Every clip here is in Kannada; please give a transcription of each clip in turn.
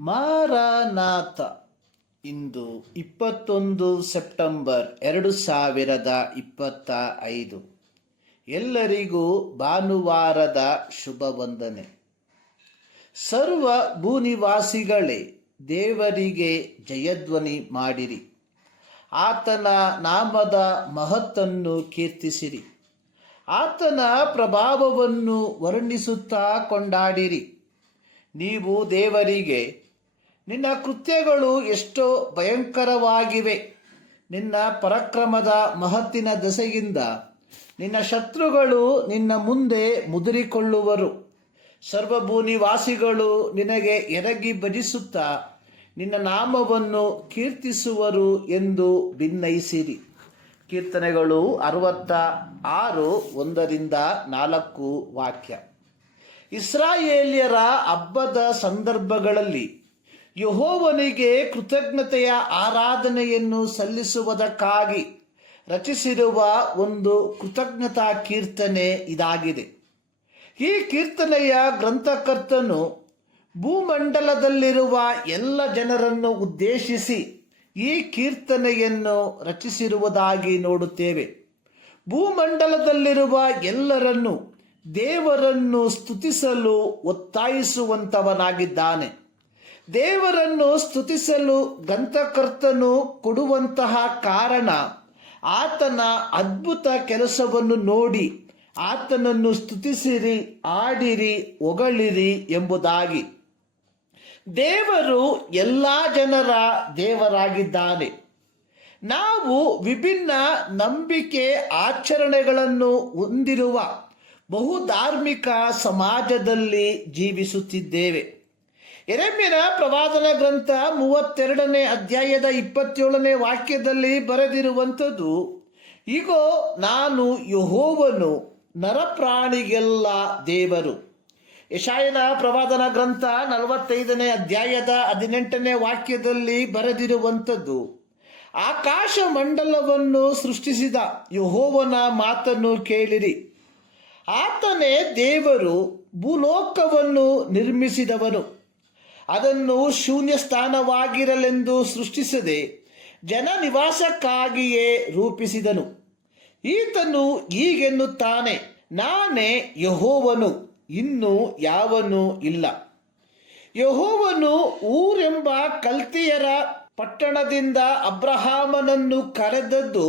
ಮಾರನಾಥ. ಇಂದು 21 ಸೆಪ್ಟೆಂಬರ್ 2025. ಎಲ್ಲರಿಗೂ ಭಾನುವಾರದ ಶುಭ ವಂದನೆ. ಸರ್ವ ಭೂನಿವಾಸಿಗಳೇ, ದೇವರಿಗೆ ಜಯಧ್ವನಿ ಮಾಡಿರಿ, ಆತನ ನಾಮದ ಮಹತ್ತನ್ನು ಕೀರ್ತಿಸಿರಿ, ಆತನ ಪ್ರಭಾವವನ್ನು ವರ್ಣಿಸುತ್ತಾ ಕೊಂಡಾಡಿರಿ. ನೀವು ದೇವರಿಗೆ, ನಿನ್ನ ಕೃತ್ಯಗಳು ಎಷ್ಟೋ ಭಯಂಕರವಾಗಿವೆ, ನಿನ್ನ ಪರಾಕ್ರಮದ ಮಹತ್ತಿನ ದೆಸೆಯಿಂದ ನಿನ್ನ ಶತ್ರುಗಳು ನಿನ್ನ ಮುಂದೆ ಮುದುರಿಕೊಳ್ಳುವರು. ಸರ್ವಭೂನಿವಾಸಿಗಳು ನಿನಗೆ ಎರಗಿ ಭಜಿಸುತ್ತಾ ನಿನ್ನ ನಾಮವನ್ನು ಕೀರ್ತಿಸುವರು ಎಂದು ಭಿನ್ನಯಿಸಿರಿ. ಕೀರ್ತನೆಗಳು 66, 1-4 ವಾಕ್ಯ. ಇಸ್ರಾಯೇಲ್ಯರ ಹಬ್ಬದ ಸಂದರ್ಭಗಳಲ್ಲಿ ಯೆಹೋವನಿಗೆ ಕೃತಜ್ಞತೆಯ ಆರಾಧನೆಯನ್ನು ಸಲ್ಲಿಸುವುದಕ್ಕಾಗಿ ರಚಿಸಿರುವ ಒಂದು ಕೃತಜ್ಞತಾ ಕೀರ್ತನೆ ಇದಾಗಿದೆ. ಈ ಕೀರ್ತನೆಯ ಗ್ರಂಥಕರ್ತನು ಭೂಮಂಡಲದಲ್ಲಿರುವ ಎಲ್ಲ ಜನರನ್ನು ಉದ್ದೇಶಿಸಿ ಈ ಕೀರ್ತನೆಯನ್ನು ರಚಿಸಿರುವುದಾಗಿ ನೋಡುತ್ತೇವೆ. ಭೂಮಂಡಲದಲ್ಲಿರುವ ಎಲ್ಲರನ್ನು ದೇವರನ್ನು ಸ್ತುತಿಸಲು ಒತ್ತಾಯಿಸುವಂತವನಾಗಿದ್ದಾನೆ. ದೇವರನ್ನು ಸ್ತುತಿಸಲು ಗ್ರಂಥಕರ್ತನು ಕೊಡುವಂತಹ ಕಾರಣ, ಆತನ ಅದ್ಭುತ ಕೆಲಸವನ್ನು ನೋಡಿ ಆತನನ್ನು ಸ್ತುತಿಸಿರಿ, ಆಡಿರಿ, ಹೊಗಳಿರಿ ಎಂಬುದಾಗಿ. ದೇವರು ಎಲ್ಲ ಜನರ ದೇವರಾಗಿದ್ದಾನೆ. ನಾವು ವಿಭಿನ್ನ ನಂಬಿಕೆ ಆಚರಣೆಗಳನ್ನು ಹೊಂದಿರುವ ಬಹುಧಾರ್ಮಿಕ ಸಮಾಜದಲ್ಲಿ ಜೀವಿಸುತ್ತಿದ್ದೇವೆ. ಯೆರೆಮೀಯನ ಪ್ರವಾದನ ಗ್ರಂಥ 32ನೇ ಅಧ್ಯಾಯದ 27ನೇ ವಾಕ್ಯದಲ್ಲಿ ಬರೆದಿರುವಂಥದ್ದು, ಇಗೋ ನಾನು ಯೆಹೋವನು, ನರಪ್ರಾಣಿಗೆಲ್ಲ ದೇವರು. ಯೆಶಾಯನ ಪ್ರವಾದನ ಗ್ರಂಥ 45ನೇ ಅಧ್ಯಾಯದ 18ನೇ ವಾಕ್ಯದಲ್ಲಿ ಬರೆದಿರುವಂಥದ್ದು, ಆಕಾಶ ಮಂಡಲವನ್ನು ಸೃಷ್ಟಿಸಿದ ಯೆಹೋವನ ಮಾತನ್ನು ಕೇಳಿರಿ, ಆತನೇ ದೇವರು, ಭೂಲೋಕವನ್ನು ನಿರ್ಮಿಸಿದವನು, ಅದನ್ನು ಶೂನ್ಯ ಸ್ಥಾನವಾಗಿರಲೆಂದು ಸೃಷ್ಟಿಸದೆ ಜನ ನಿವಾಸಕ್ಕಾಗಿಯೇ ರೂಪಿಸಿದನು. ಈತನು ಹೀಗೆನ್ನುತ್ತಾನೆ, ನಾನೇ ಯೆಹೋವನು, ಇನ್ನು ಯಾವನೂ ಇಲ್ಲ. ಯೆಹೋವನು ಊರೆಂಬ ಕಲ್ತಿಯರ ಪಟ್ಟಣದಿಂದ ಅಬ್ರಹಾಮನನ್ನು ಕರೆದದ್ದು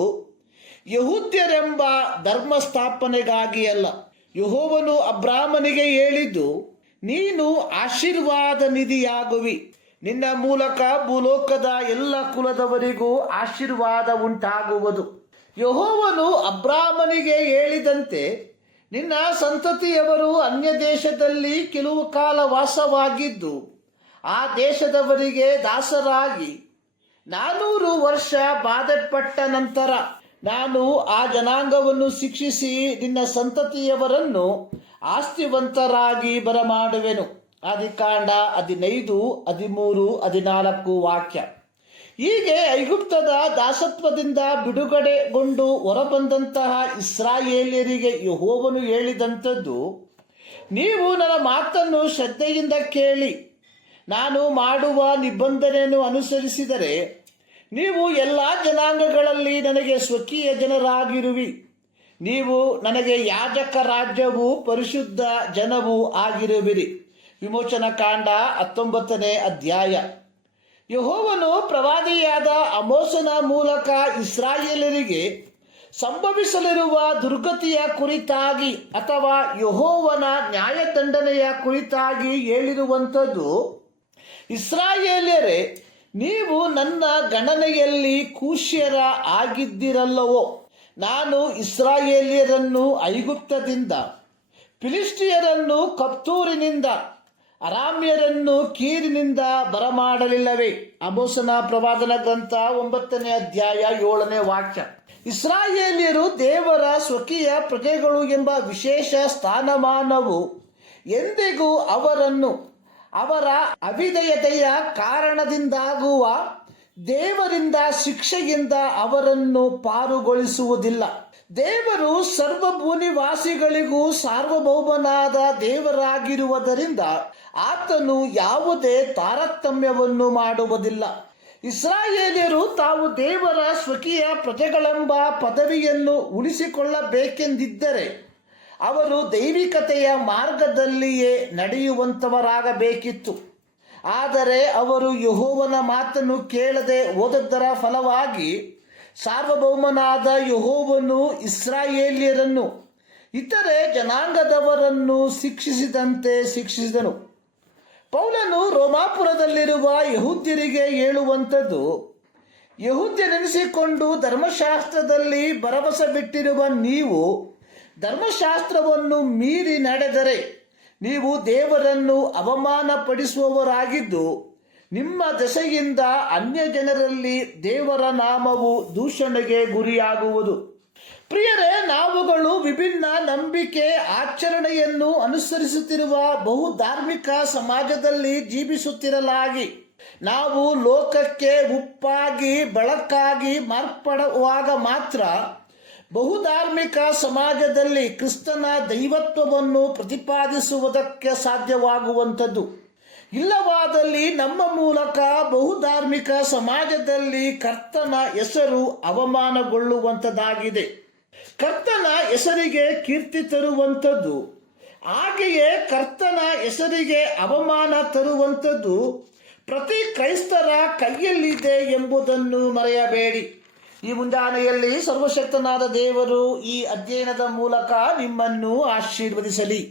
ಯಹೂದ್ಯರೆಂಬ ಧರ್ಮಸ್ಥಾಪನೆಗಾಗಿ ಅಲ್ಲ. ಯೆಹೋವನು ಅಬ್ರಾಮನಿಗೆ ಹೇಳಿದ್ದು, ನೀನು ಆಶೀರ್ವಾದ ನಿಧಿಯಾಗುವಿ, ನಿನ್ನ ಮೂಲಕ ಭೂಲೋಕದ ಎಲ್ಲ ಕುಲದವರಿಗೂ ಆಶೀರ್ವಾದ ಉಂಟಾಗುವುದು. ಯೆಹೋವನು ಅಬ್ರಾಮನಿಗೆ ಹೇಳಿದಂತೆ ನಿನ್ನ ಸಂತತಿಯವರು ಅನ್ಯ ದೇಶದಲ್ಲಿ ಕೆಲವು ಕಾಲ ವಾಸವಾಗಿದ್ದು ಆ ದೇಶದವರಿಗೆ ದಾಸರಾಗಿ 400 ವರ್ಷ ಬಾಧೆಪಟ್ಟ ನಂತರ ನಾನು ಆ ಜನಾಂಗವನ್ನು ಶಿಕ್ಷಿಸಿ ನಿನ್ನ ಸಂತತಿಯವರನ್ನು ಆಸ್ತಿವಂತರಾಗಿ ಬರಮಾಡುವೆನು. ಆದಿಕಾಂಡ 15, 13, 14 ವಾಕ್ಯ. ಹೀಗೆ ಐಗುಪ್ತದ ದಾಸತ್ವದಿಂದ ಬಿಡುಗಡೆಗೊಂಡು ಹೊರಬಂದಂತಹ ಇಸ್ರಾಯೇಲ್ಯರಿಗೆ ಯೆಹೋವನು ಹೇಳಿದಂಥದ್ದು, ನೀವು ನನ್ನ ಮಾತನ್ನು ಶ್ರದ್ಧೆಯಿಂದ ಕೇಳಿ ನಾನು ಮಾಡುವ ನಿಬಂಧನೆಯನ್ನು ಅನುಸರಿಸಿದರೆ ನೀವು ಎಲ್ಲ ಜನಾಂಗಗಳಲ್ಲಿ ನನಗೆ ಸ್ವಕೀಯ ಜನರಾಗಿರುವಿ. ನೀವು ನನಗೆ ಯಾಜಕ ರಾಜ್ಯವೂ ಪರಿಶುದ್ಧ ಜನವೂ ಆಗಿರುವಿರಿ. ವಿಮೋಚನ ಕಾಂಡ 19ನೇ ಅಧ್ಯಾಯ. ಯೆಹೋವನು ಪ್ರವಾದಿಯಾದ ಆಮೋಸನ ಮೂಲಕ ಇಸ್ರಾಯೇಲರಿಗೆ ಸಂಭವಿಸಲಿರುವ ದುರ್ಗತಿಯ ಕುರಿತಾಗಿ ಅಥವಾ ಯೆಹೋವನ ನ್ಯಾಯದಂಡನೆಯ ಕುರಿತಾಗಿ ಹೇಳಿರುವಂಥದ್ದು, ಇಸ್ರಾಯೇಲ್ಯರೇ, ನೀವು ನನ್ನ ಗಣನೆಯಲ್ಲಿ ಕೂಶ್ಯರ ಆಗಿದ್ದಿರಲ್ಲವೋ? ನಾನು ಇಸ್ರಾಯೇಲ್ಯರನ್ನು ಐಗುಪ್ತದಿಂದ, ಫಿಲಿಸ್ಟಿಯರನ್ನು ಕಪ್ತೂರಿನಿಂದ, ಅರಾಮ್ಯರನ್ನು ಕೀರಿನಿಂದ ಬರಮಾಡಲಿಲ್ಲವೇ? ಆಮೋಸನ ಪ್ರವಾದನ ಗ್ರಂಥ 9ನೇ ಅಧ್ಯಾಯ 7ನೇ ವಾಕ್ಯ. ಇಸ್ರಾಯೇಲ್ಯರು ದೇವರ ಸ್ವಕೀಯ ಪ್ರಜೆಗಳು ಎಂಬ ವಿಶೇಷ ಸ್ಥಾನಮಾನವು ಎಂದಿಗೂ ಅವರನ್ನು ಅವರ ಅವಿಧೇಯತೆಯ ಕಾರಣದಿಂದಾಗುವ ದೇವರಿಂದ ಶಿಕ್ಷೆಯಿಂದ ಅವರನ್ನು ಪಾರುಗೊಳಿಸುವುದಿಲ್ಲ. ದೇವರು ಸರ್ವಭೂನಿವಾಸಿಗಳಿಗೂ ಸಾರ್ವಭೌಮನಾದ ದೇವರಾಗಿರುವುದರಿಂದ ಆತನು ಯಾವುದೇ ತಾರತಮ್ಯವನ್ನು ಮಾಡುವುದಿಲ್ಲ. ಇಸ್ರಾಯೇಲ್ಯರು ತಾವು ದೇವರ ಸ್ವಕೀಯ ಪ್ರಜೆಗಳೆಂಬ ಪದವಿಯನ್ನು ಉಳಿಸಿಕೊಳ್ಳಬೇಕೆಂದಿದ್ದರೆ ಅವರು ದೈವಿಕತೆಯ ಮಾರ್ಗದಲ್ಲಿಯೇ ನಡೆಯುವಂಥವರಾಗಬೇಕಿತ್ತು. ಆದರೆ ಅವರು ಯೆಹೋವನ ಮಾತನ್ನು ಕೇಳದೆ ಹೋದದ್ದರ ಫಲವಾಗಿ ಸಾರ್ವಭೌಮನಾದ ಯೆಹೋವನು ಇಸ್ರಾಯೇಲ್ಯರನ್ನು ಇತರೆ ಜನಾಂಗದವರನ್ನು ಶಿಕ್ಷಿಸಿದಂತೆ ಶಿಕ್ಷಿಸಿದನು. ಪೌಲನು ರೋಮಾಪುರದಲ್ಲಿರುವ ಯಹೂದ್ಯರಿಗೆ ಹೇಳುವಂಥದ್ದು, ಯಹೂದ್ಯನೆನಿಸಿಕೊಂಡು ಧರ್ಮಶಾಸ್ತ್ರದಲ್ಲಿ ಭರವಸೆ ಬಿಟ್ಟಿರುವ ನೀವು ಧರ್ಮಶಾಸ್ತ್ರವನ್ನು ಮೀರಿ ನಡೆದರೆ ನೀವು ದೇವರನ್ನು ಅವಮಾನಪಡಿಸುವವರಾಗಿದ್ದು ನಿಮ್ಮ ದೆಸೆಯಿಂದ ಅನ್ಯ ಜನರಲ್ಲಿ ದೇವರ ನಾಮವು ದೂಷಣೆಗೆ ಗುರಿಯಾಗುವುದು. ಪ್ರಿಯರೇ, ನಾವುಗಳು ವಿಭಿನ್ನ ನಂಬಿಕೆ ಆಚರಣೆಯನ್ನು ಅನುಸರಿಸುತ್ತಿರುವ ಬಹು ಧಾರ್ಮಿಕ ಸಮಾಜದಲ್ಲಿ ಜೀವಿಸುತ್ತಿರಲಾಗಿ ನಾವು ಲೋಕಕ್ಕೆ ಉಪ್ಪಾಗಿ ಬೆಳಕಾಗಿ ಮಾರ್ಪಡುವಾಗ ಮಾತ್ರ ಬಹುಧಾರ್ಮಿಕ ಸಮಾಜದಲ್ಲಿ ಕ್ರಿಸ್ತನ ದೈವತ್ವವನ್ನು ಪ್ರತಿಪಾದಿಸುವುದಕ್ಕೆ ಸಾಧ್ಯವಾಗುವಂಥದ್ದು. ಇಲ್ಲವಾದಲ್ಲಿ ನಮ್ಮ ಮೂಲಕ ಬಹುಧಾರ್ಮಿಕ ಸಮಾಜದಲ್ಲಿ ಕರ್ತನ ಹೆಸರು ಅವಮಾನಗೊಳ್ಳುವಂಥದ್ದಾಗಿದೆ. ಕರ್ತನ ಹೆಸರಿಗೆ ಕೀರ್ತಿ ತರುವಂಥದ್ದು, ಹಾಗೆಯೇ ಕರ್ತನ ಹೆಸರಿಗೆ ಅವಮಾನ ತರುವಂಥದ್ದು ಪ್ರತಿ ಕ್ರೈಸ್ತರ ಕೈಯಲ್ಲಿದೆ ಎಂಬುದನ್ನು ಮರೆಯಬೇಡಿ. ಈ ಮುಂಜಾನೆಯಲ್ಲಿ ಸರ್ವಶಕ್ತನಾದ ದೇವರು ಈ ಅಧ್ಯಯನದ ಮೂಲಕ ನಿಮ್ಮನ್ನು ಆಶೀರ್ವದಿಸಲಿ.